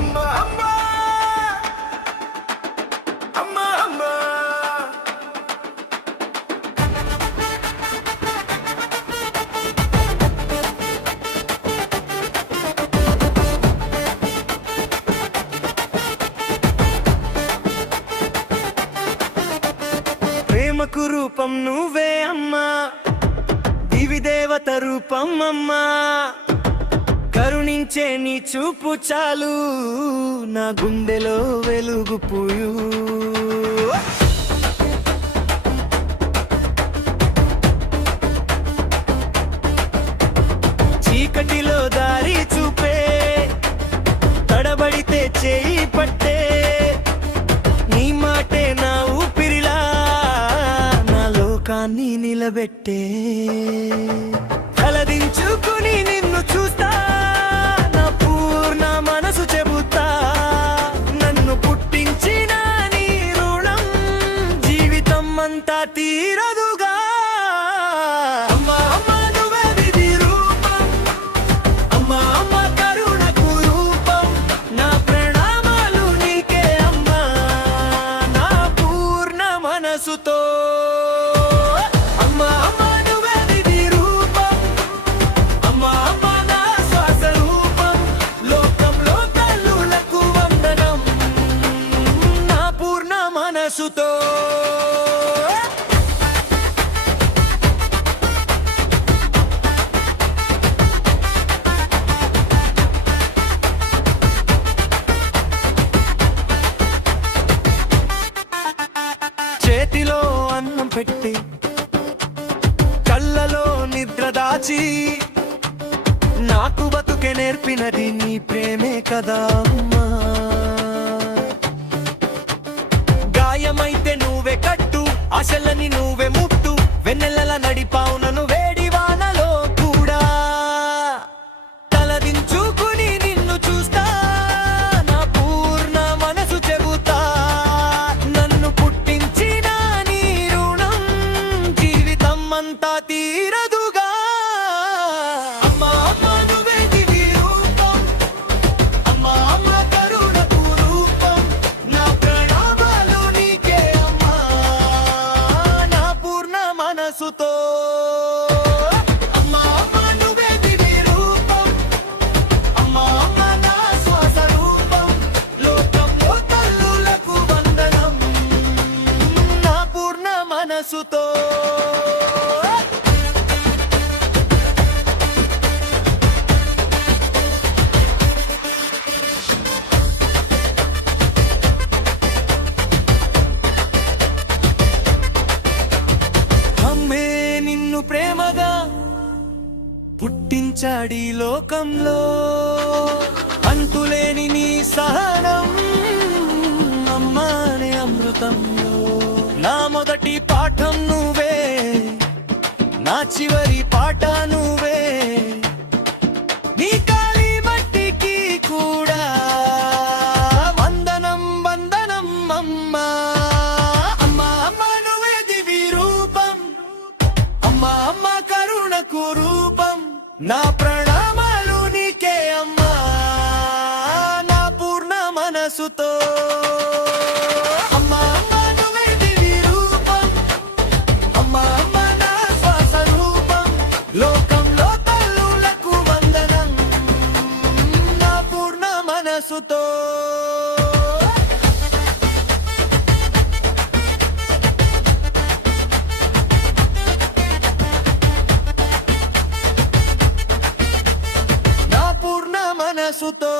అమ్మా అమ్మా అమ్మా అమ్మా ప్రేమకు రూపం నువ్వే అమ్మా, దివి దేవత రూపం అమ్మా. కరుణించే నీ చూపు చాలు, నా గుండెలో వెలుగు పూయు. చీకటిలో దారి చూపే, తడబడితే చేయి పట్టే, నీ మాటే నా ఊపిరిలా నా లోకాన్ని నిలబెట్టే. తలదించుకుని నిన్ను చూస్తా, నా పూర్ణ మనసు చెబుతా. నన్ను పుట్టించిన నీ రుణం జీవితం అంతా తీరదుగా. అమ్మా అమ్మా నువ్వే దివి రూపం, అమ్మా అమ్మా కరుణకు రూపం. నా ప్రణామాలు నీకే అమ్మా, నా పూర్ణ మనసుతో. అమ్మా అమ్మా నువ్వే దివి రూపం, అమ్మా అమ్మా నా శ్వాస రూపం. లోకంలో తల్లులకు వందనం, నా పూర్ణ మనసుతో. చేతిలో అన్నం పెట్టి, కళ్ళలో నిద్ర దాచి, నాకు బతుకే నేర్పినది నీ ప్రేమే కదా అమ్మా. గాయమైతే నువ్వే కట్టు, ఆశలని నువ్వే ముట్టు. వెన్నెలలా నడిపావు నన్ను వేడి వానలో కూడా. తలదించుకుని నిన్ను చూస్తా, నా పూర్ణ మనసు చెబుతా. నన్ను పుట్టించిన నీ రుణం జీవితం అంతా తీరదుగా. అమ్మా అమ్మా నువ్వే దివి రూపం, అమ్మా అమ్మా కరుణకు రూపం. నా ప్రణామాలు నీకే అమ్మా, నా పూర్ణ మనసుతో. అమ్మా అమ్మా నువ్వే దివి రూపం, అమ్మా అమ్మా నా శ్వాస రూపం. లోకంలో తల్లులకు వందనం, నా పూర్ణ మనసుతో. అమ్మే నిన్ను ప్రేమగా పుట్టించాడి లోకంలో. అంతులేని నీ సహనం అమ్మానే అమృతంలో. నా మొదటి పాఠం నువ్వే, నా చివరి పాట నువ్వే. నీ కాలి మట్టికి కూడా వందనం వందనం అమ్మా. అమ్మా అమ్మా నువ్వే దివి రూపం, అమ్మా అమ్మా కరుణకు రూపం. నా ప్రణామాలు నీకే అమ్మా, నా పూర్ణ మనసుతో. అమ్మా అమ్మా నువ్వే దివి రూపం, అమ్మా అమ్మా నా శ్వాస రూపం. లోకంలో తల్లులకు వందనం, నా పూర్ణ మనసుతో. నా పూర్ణ మనసుతో.